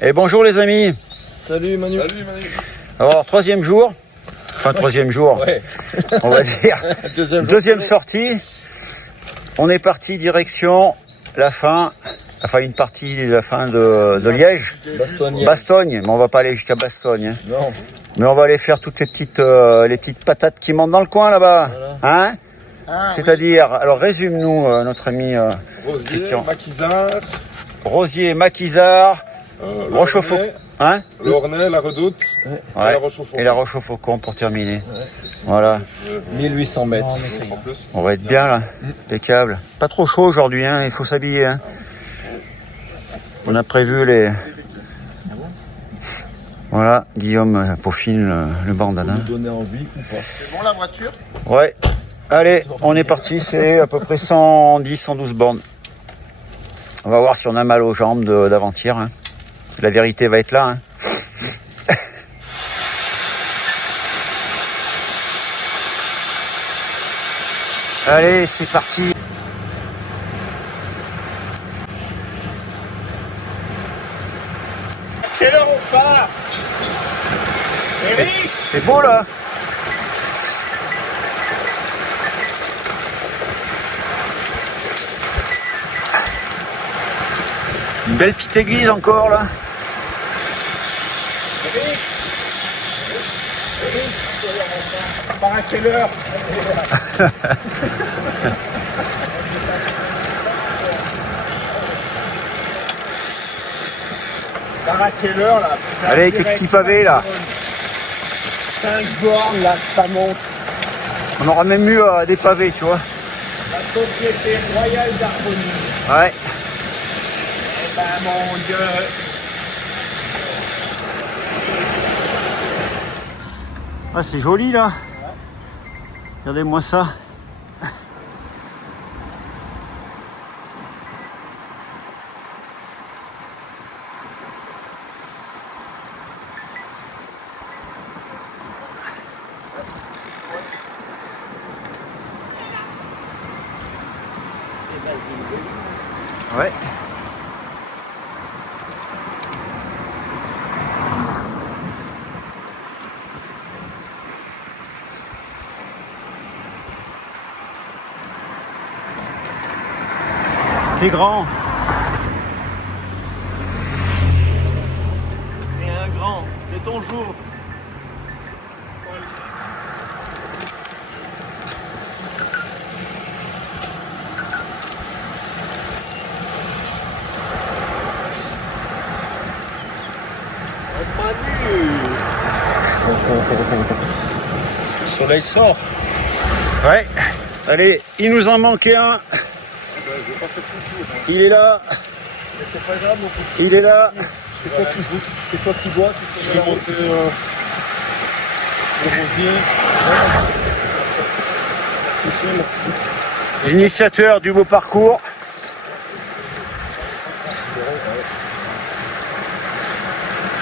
Et bonjour les amis. Salut Manu. Salut Manu. Alors troisième jour, enfin troisième jour, Ouais. on va dire. Deuxième sortie. On est parti direction la fin, enfin une partie de la fin de Liège. Bastogne. Bastogne, mais on va pas aller jusqu'à Bastogne. Hein. Non. Mais on va aller faire toutes les petites patates qui montent dans le coin là-bas. Voilà. Hein? C'est-à-dire, alors résume-nous notre ami Rosier, Christian. Maquisard, Rosier, Maquisard, Rochefort. Hein? Lornay, la Redoute Ouais. et la Rochefort. Et la Roche au Faucon pour terminer. Voilà. 1800 mètres. En plus. On va être bien là. Impeccable. Pas trop chaud aujourd'hui, hein. Il faut s'habiller. Hein. On a prévu les. Voilà, Guillaume peaufine le bandana. Donner envie ou pas. C'est bon la voiture? Ouais. Allez, on est parti. C'est à peu près 110, 112 bornes. On va voir si on a mal aux jambes d'avant-hier. Hein. La vérité va être là. Hein. Allez, c'est parti. À quelle heure on part? Eric? C'est beau là. Une belle petite église encore là. On part à quelle heure? On part à quelle heure là? Allez, avec les petits pavés là. 5 bornes là, ça monte. On aura même eu des pavés, tu vois. La Société Royale d'Harmonie. Ouais. Eh ben mon Dieu. Ah, c'est joli là. Regardez-moi ça. Ouais. T'es grand. Et un grand, c'est ton jour. Le soleil sort. Ouais. Allez, il nous en manquait un. Il est là. C'est pas grave, mon petit. Il est là. C'est toi qui bois, tu peux monter le rosier. C'est sûr. L'initiateur du beau parcours.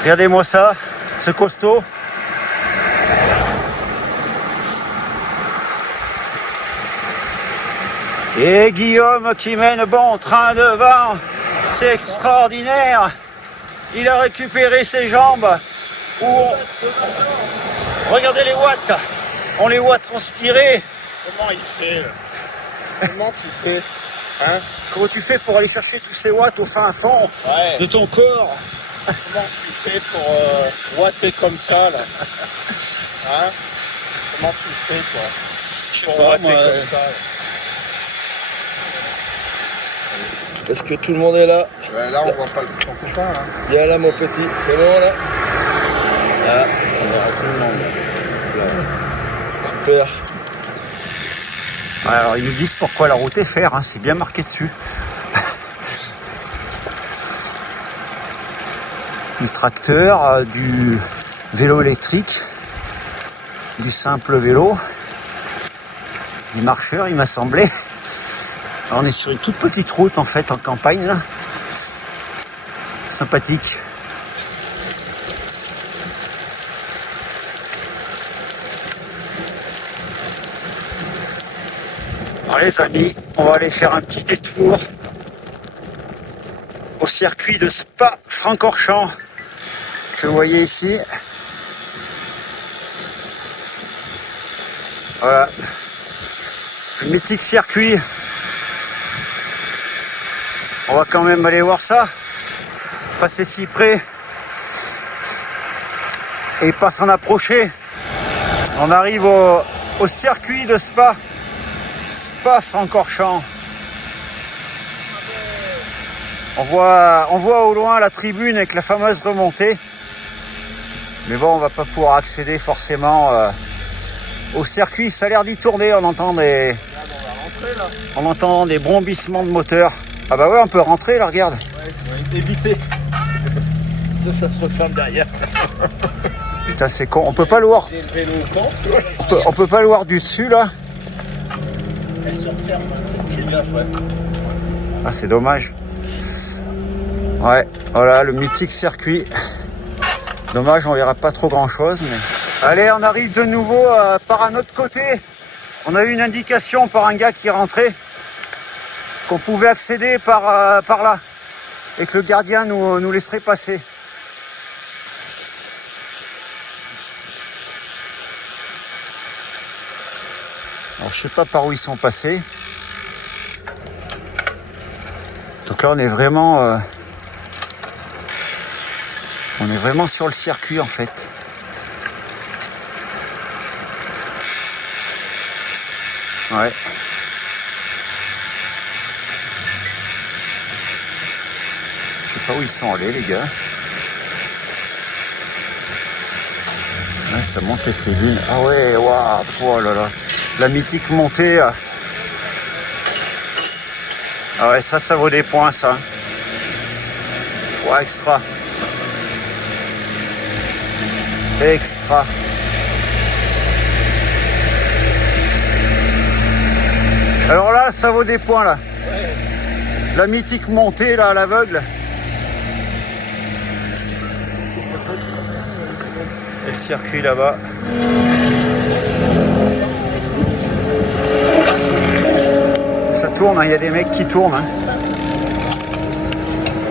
Regardez-moi ça, ce costaud. Et Guillaume qui mène bon train devant. C'est extraordinaire. Il a récupéré ses jambes. Regardez les watts. On les voit transpirer. Comment il fait là? Comment tu fais? Hein? Comment tu fais pour aller chercher tous ces watts au fin fond Ouais. de ton corps? Comment tu fais pour watter comme ça là? Hein? Comment tu fais toi? Je sais Pour pas, watter moi. comme ça. Est-ce que tout le monde est là? Ouais, là on voit pas ton copain là. Viens là mon petit, c'est bon là? Ah, On verra tout le monde. Super. alors ils nous disent pourquoi la route est faire, hein, c'est bien marqué dessus. Du tracteur, du vélo électrique, du simple vélo, du marcheur il m'a semblé. Alors, on est sur une toute petite route en fait en campagne là. Sympathique. Alors les amis, on va aller faire un petit détour au circuit de Spa-Francorchamps. que vous voyez ici. Voilà. Le mythique circuit. On va quand même aller voir ça. Passer si près. Et pas s'en approcher. On arrive au circuit de Spa. Spa-Francorchamps. On voit au loin la tribune avec la fameuse remontée. Mais bon, on va pas pouvoir accéder forcément au circuit. Ça a l'air d'y tourner. On entend des brombissements de moteur. Ah bah ouais, on peut rentrer là, regarde. Ouais, faut éviter. Ça se referme derrière. Putain, c'est con. On peut pas le voir. J'ai le vélo au camp. On peut pas le voir du dessus là. Elle se referme. Ah, c'est dommage. Ouais, voilà le mythique circuit. Dommage, on verra pas trop grand chose. Mais... Allez, on arrive de nouveau par un autre côté. On a eu une indication par un gars qui rentrait qu'on pouvait accéder par là et que le gardien nous laisserait passer. Alors je sais pas par où ils sont passés. Donc là on est vraiment sur le circuit en fait. Ouais. Je sais pas où ils sont allés les gars. Ouais, ça monte les tribunes. Ah ouais, waouh, oh là là. La mythique montée. Ah ouais, ça vaut des points ça. Ouais, extra. Extra. Alors là, ça vaut des points là. Ouais. La mythique montée là à l'aveugle. Et le circuit là-bas. Ça tourne, il y a des mecs qui tournent. Hein.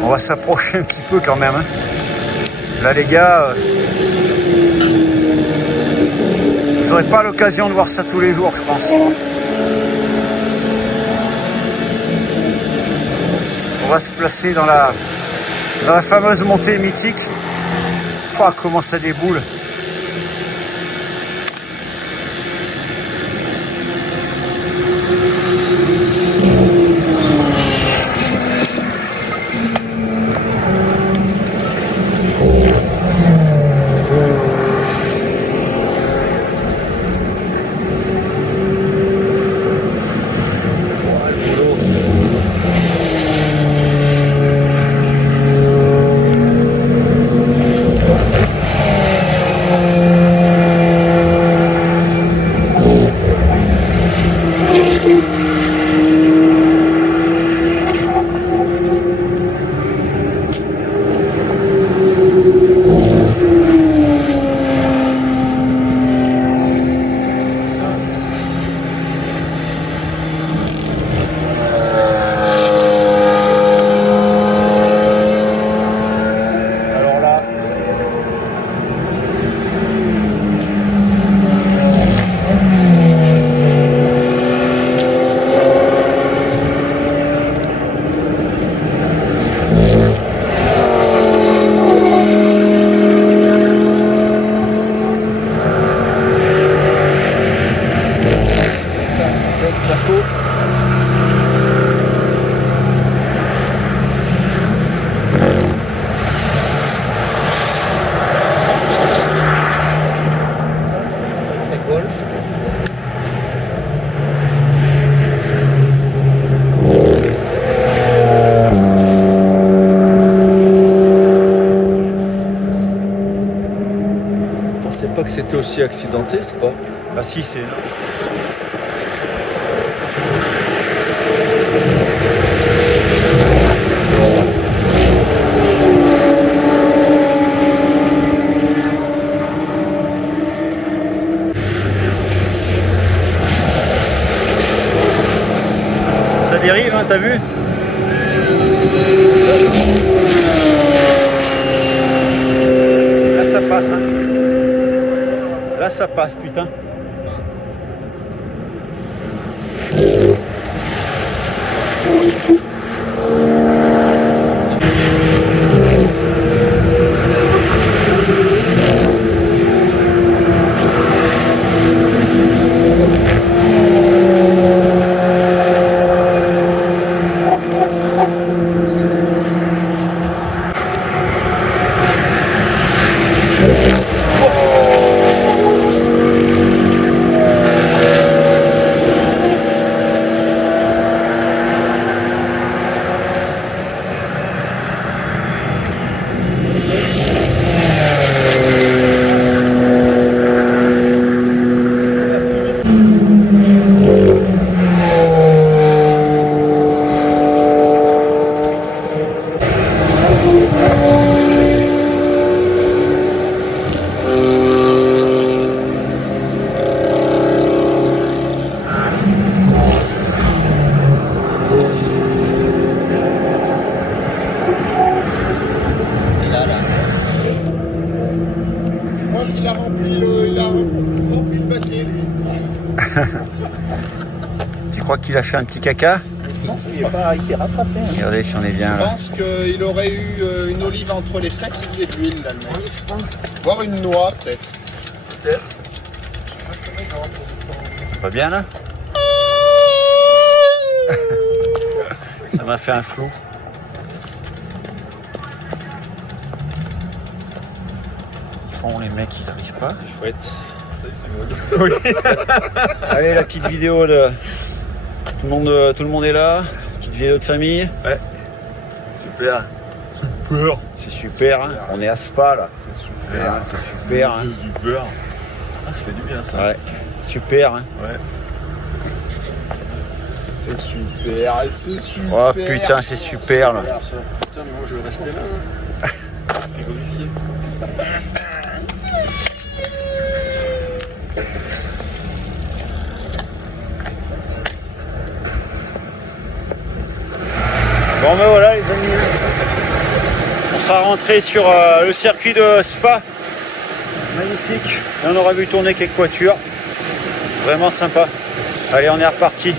On va s'approcher un petit peu quand même. Hein. Là les gars, vous n'aurez pas l'occasion de voir ça tous les jours, je pense. On va se placer dans la fameuse montée mythique. Oh, comment ça déboule. Pas que c'était aussi accidenté, c'est pas? Ah si, c'est... Ça dérive, hein, t'as vu? passe, hein. Là, ça passe, putain. Il a rempli le baquet, lui. Tu crois qu'il a fait un petit caca? Non, il s'est rattrapé. Hein. Regardez si on est bien Je là. pense qu'il aurait eu une olive entre les fesses, il faisait de l'huile, là, le mec. Je pense. Voire une noix, peut-être. Peut-être. Pas bien là? Ça m'a fait un flou. Ils font les mecs, ils arrivent pas. Chouette. Oui. Allez, la petite vidéo de tout le monde est là. Petite vidéo de famille. Ouais. Super. Super. C'est super, hein. On est à Spa là. C'est super. Ouais, c'est super, hein. C'est super. Ah, ça fait du bien, ça. Ouais, super, hein. Ouais. C'est super. C'est super. Oh putain, c'est super là. Putain, mais moi je vais rester là. Hein. Frigorifié. Bon ben voilà les amis, on sera rentré sur le circuit de Spa, magnifique, et on aura vu tourner quelques voitures, vraiment sympa. Allez, on est reparti.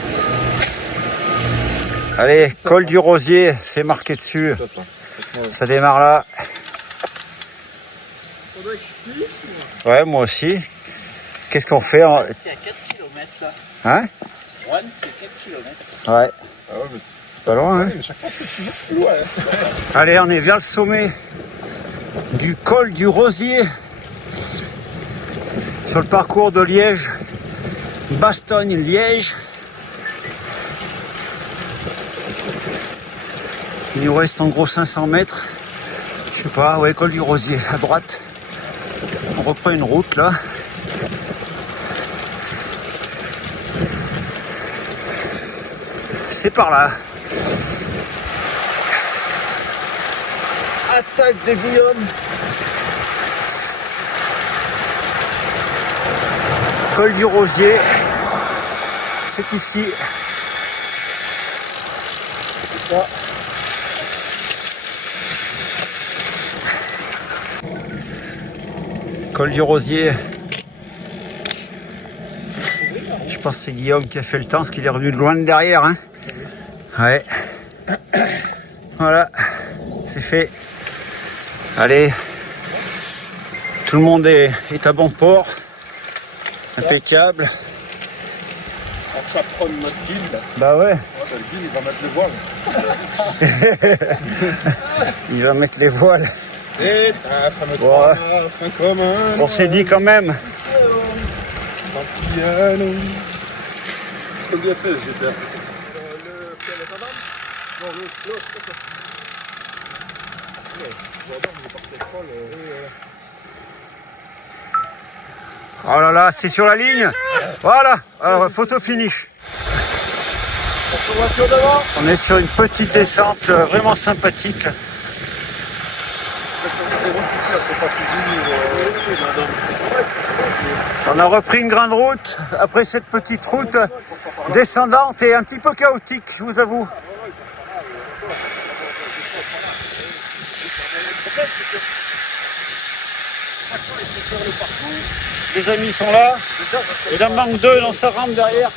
Allez, col du Rosier, c'est marqué dessus, ça démarre là. Ouais, moi aussi. Qu'est-ce qu'on fait C'est à 4 km là. Hein? One, c'est 4 km. Ouais, Ah ouais, mais c'est pas loin, hein? chaque fois c'est plus loin. Allez, on est vers le sommet du col du Rosier, sur le parcours de Liège, Bastogne-Liège. Il nous reste en gros 500 mètres. Je sais pas, ouais, col du Rosier, à droite. On reprend une route là. C'est par là. Attaque de Guillaume. Col du Rosier. C'est ici. C'est ça. Col du Rosier. Je pense que c'est Guillaume qui a fait le temps, parce qu'il est revenu de loin de derrière. Hein. Ouais. Voilà. C'est fait. Allez. Tout le monde est à bon port. Impeccable. On chaperonne notre guilde. Bah ouais. Le guilde, il va mettre le voile. Il va mettre les voiles. Et taf à notre Ouais. fin commun. On s'est dit quand même. Sans piano. Comme bien fait, le GPR, c'est tout. Le piano pas mal. Non, l'autre, c'est ça. Jordan, il est parti avec Paul. Oh là là, c'est sur la ligne. Voilà. Alors, photo finish. Voiture devant. On est sur une petite descente vraiment sympathique. On a repris une grande route après cette petite route descendante et un petit peu chaotique, je vous avoue. Les amis sont là. Il en manque 2 dans sa rampe derrière.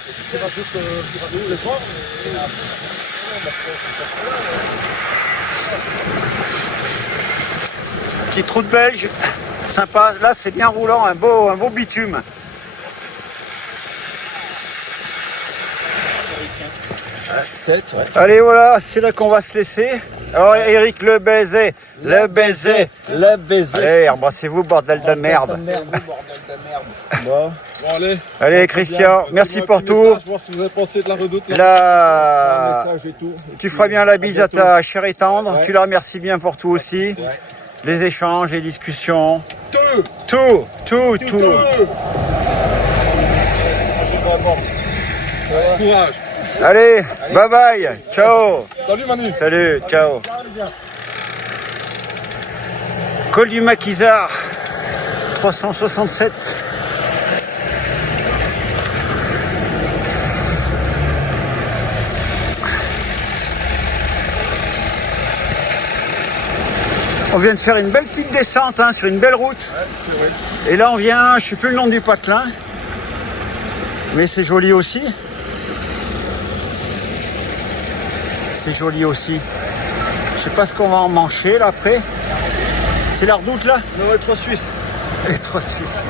Petite route belge, sympa. Là, c'est bien roulant, un beau bitume. Allez, voilà, c'est là qu'on va se laisser. Alors, Eric, le baiser. Allez, embrassez-vous, bordel de merde. Bon, allez. Allez, Christian, merci pour tout. Voir si vous avez pensé de la redoute. Là, Et tout. tu feras bien la bise à ta chère et tendre. Ouais. Tu la remercies bien pour tout aussi. Ouais. Les échanges, les discussions. Tout. Tout. Courage. Allez, bye bye. Ciao. Salut Manu. Salut, ciao. Col du Maquisard, 367. On vient de faire une belle petite descente hein, sur une belle route. Ouais, c'est vrai. Et là on vient, je sais plus le nom du patelin, mais c'est joli aussi. C'est joli aussi. Je sais pas ce qu'on va en manger là après. C'est la redoute là? Non, les 3 Suisses. Les 3 Suisses.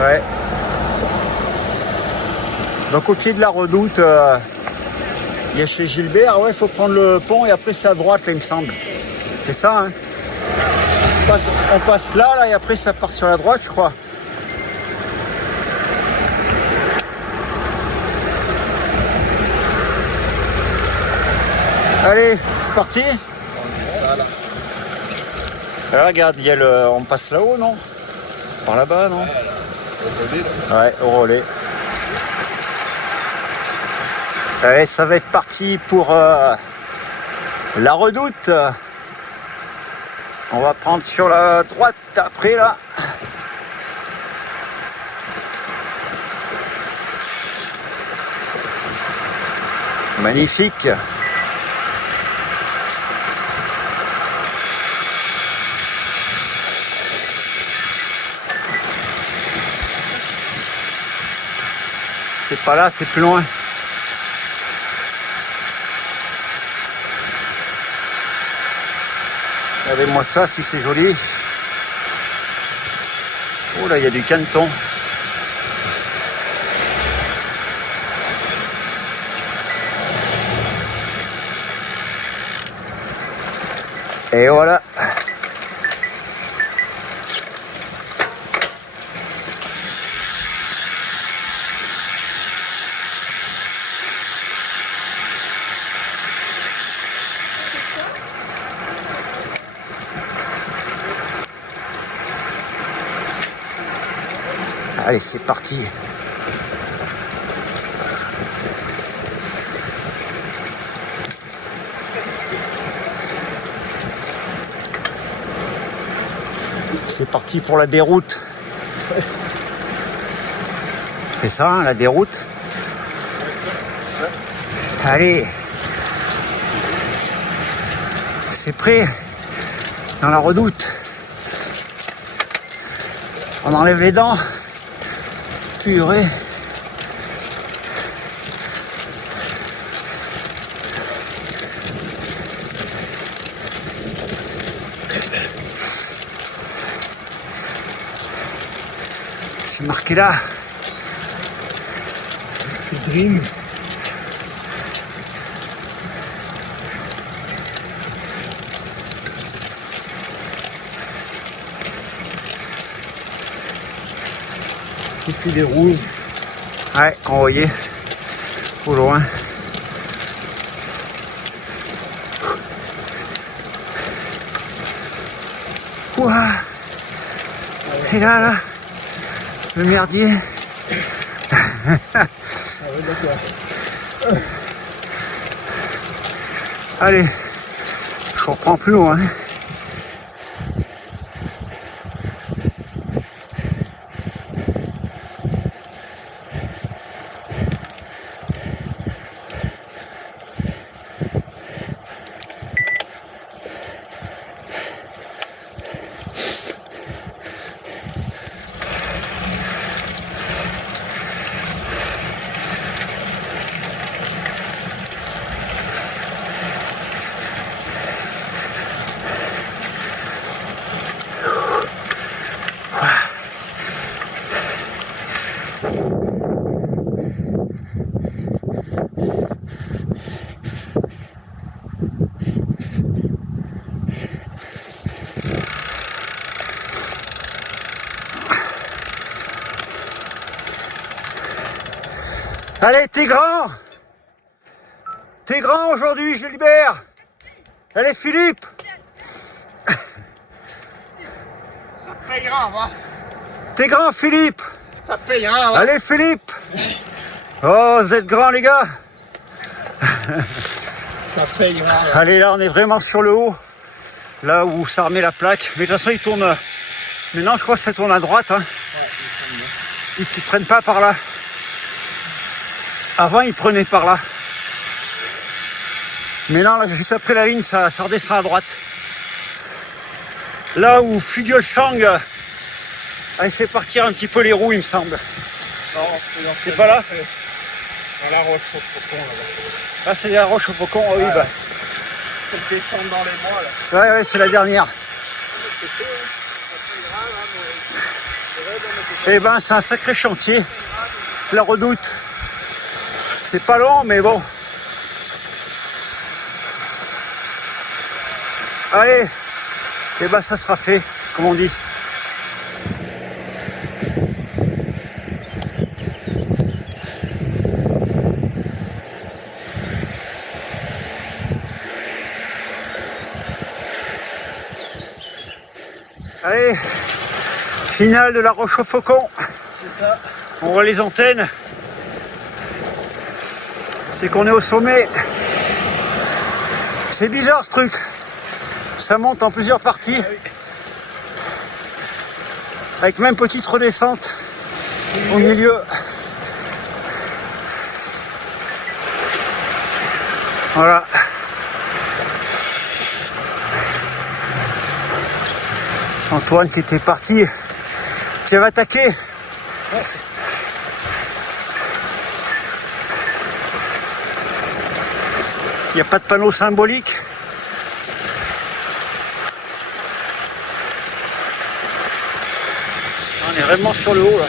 Ouais. Donc au pied de la redoute, il y a chez Gilbert, ouais, il faut prendre le pont et après c'est à droite là il me semble. C'est ça hein. On passe là et après ça part sur la droite je crois. Allez, c'est parti. Ça là. Alors, regarde, on passe là-haut non? Par là-bas non? Ouais, au relais. Allez, ça va être parti pour la redoute. On va prendre sur la droite après là. Magnifique. C'est pas là, c'est plus loin. Regardez-moi ça, si c'est joli. Oh là, il y a du caneton. Et voilà. Allez, c'est parti. C'est parti pour la déroute. C'est ça, hein, la déroute. Allez. C'est prêt. Dans la redoute. On enlève les dents. Purée. C'est marqué là. C'est Dream. Il fait des rouges. Ouais, qu'on voyait au loin. Ouah. Et là, le merdier. Allez, je reprends plus loin. Allez, t'es grand. T'es grand aujourd'hui, Gilbert. Allez, Philippe. Ça payera, va. T'es grand, Philippe. Ça payera, va. Allez, Philippe. Oh, vous êtes grands, les gars. Ça payera, va. Allez, là, on est vraiment sur le haut. Là où ça remet la plaque. Mais de toute façon, il tourne... Maintenant, je crois que ça tourne à droite. Hein. Ils ne prennent pas par là. Avant, ils prenaient par là. Mais non, là, juste après la ligne, ça redescend à droite. Là où Fuglsang a fait partir un petit peu les roues, il me semble. Non, C'est pas là? Dans la roche au faucon, là-bas. Là, c'est la roche au faucon, oui. Ouais. Bah. Faut descendre dans les bois, là. Ouais, c'est la dernière. Eh ben, c'est un sacré chantier. La Redoute. C'est pas long, mais bon. Allez, et ben ça sera fait, comme on dit. Allez, finale de la Roche au Faucon. C'est ça. On voit les antennes. C'est qu'on est au sommet. C'est bizarre ce truc. Ça monte en plusieurs parties. Avec même petite redescente au milieu. Voilà. Antoine qui était parti, qui avait attaqué. Il n'y a pas de panneau symbolique. On est vraiment sur le haut là.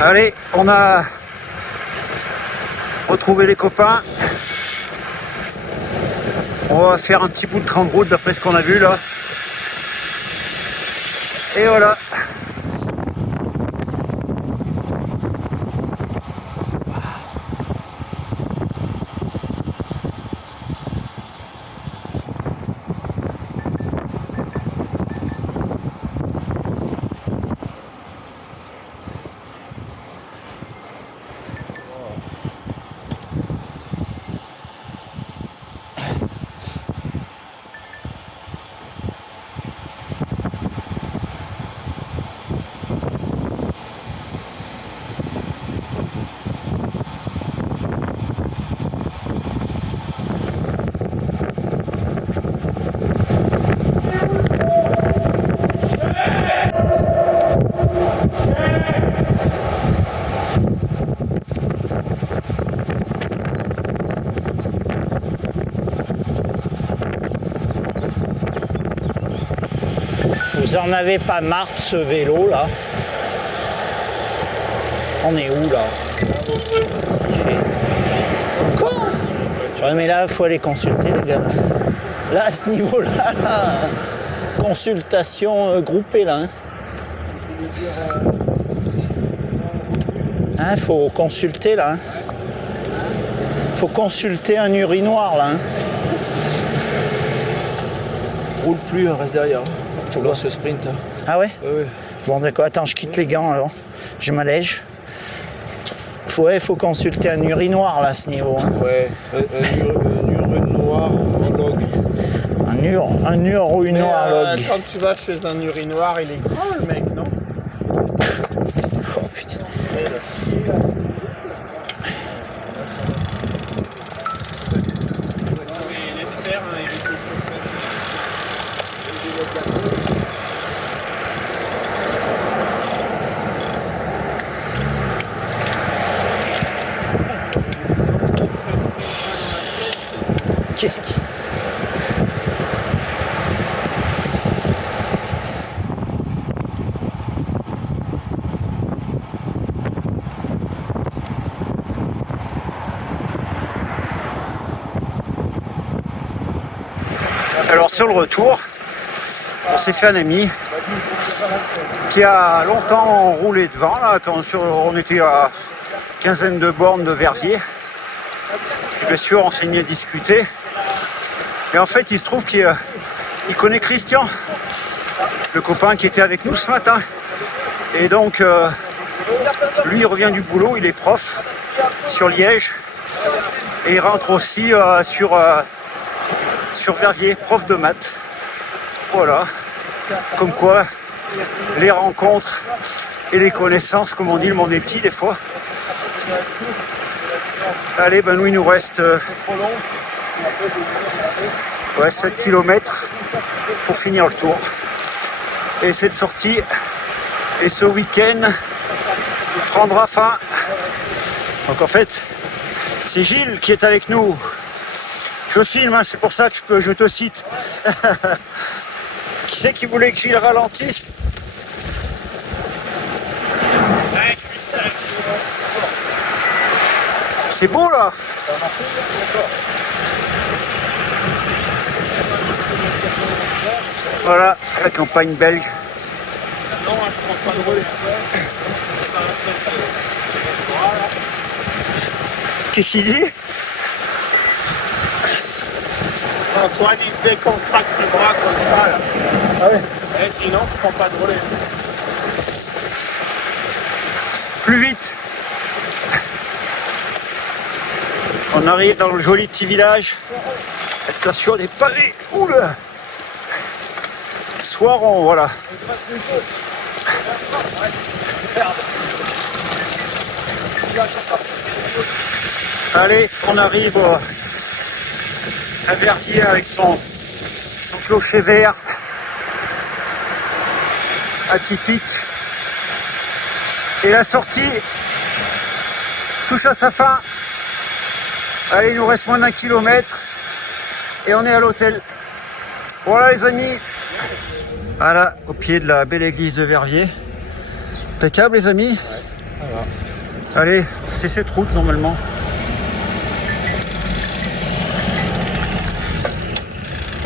Allez, on a retrouvé les copains. On va faire un petit bout de grande route d'après ce qu'on a vu là. Et voilà. Vous en avez pas marre de ce vélo là? On est où là? Encore? Ouais, mais là il faut aller consulter les gars. Là à ce niveau là, consultation groupée là. Hein, faut consulter là. Hein. Faut consulter un urinoir là. Hein. Roule plus, reste derrière. Tu vois ce sprint. Ah ouais? Ouais. Bon d'accord, attends, je quitte les gants alors. Je m'allège. Ouais, faut consulter un urinoir là à ce niveau. Hein. Ouais, un urinoir log. Un urinoir log. Quand tu vas chez un urinoir, il est grand le mec, non? Oh putain. Qu'est-ce qui... Alors sur le retour, on s'est fait un ami qui a longtemps roulé devant, là, quand on était à quinzaine de bornes de Verviers. Et bien sûr, on s'est mis à discuter. Et en fait, il se trouve qu'il connaît Christian, le copain qui était avec nous ce matin. Et donc, lui, il revient du boulot, il est prof sur Liège. Et il rentre aussi sur Verviers, prof de maths. Voilà. Comme quoi, les rencontres et les connaissances, comme on dit, le monde est petit des fois. Allez, ben nous, il nous reste 7 km pour finir le tour. Et cette sortie et ce week-end prendra fin. Donc en fait, c'est Gilles qui est avec nous. Je filme, hein, c'est pour ça que je te cite. Qui c'est qui voulait que Gilles ralentisse? Ouais, je suis sec. C'est beau là. Voilà, la campagne belge. Non, je prends pas de relais. Qu'est-ce qu'il dit? Antoine, il se décontracte le bras comme ça, là. Ah ouais. Et sinon, je prends pas de relais. Plus vite. On arrive dans le joli petit village. Attention des pavés. Oula. Soiron, voilà. Allez, on arrive à Verviers avec son clocher vert atypique. Et la sortie touche à sa fin. Allez, il nous reste moins d'1 kilomètre et on est à l'hôtel. Voilà les amis. Voilà, au pied de la belle église de Verviers. Impeccable les amis. Ouais, voilà. Allez, c'est cette route normalement.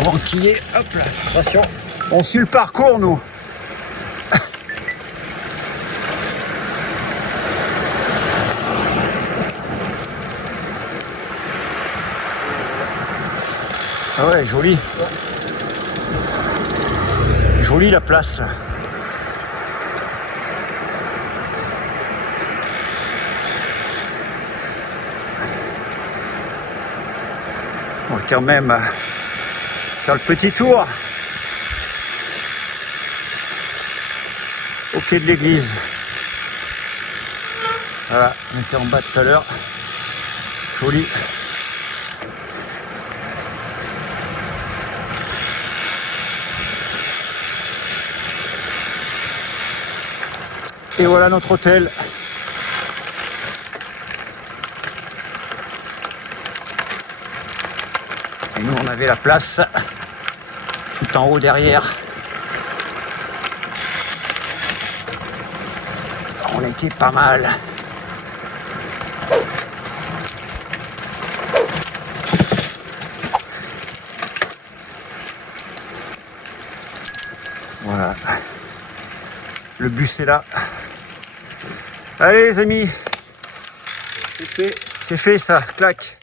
On va enquiller, hop là. Attention. On suit le parcours nous. Ah ouais, joli. Jolie la place là. On va quand même faire le petit tour au pied de l'église. Voilà, on était en bas tout à l'heure. Joli. Et voilà notre hôtel. Et nous on avait la place tout en haut derrière. On était pas mal. Voilà. Le bus est là. Allez les amis. C'est fait ça, clac.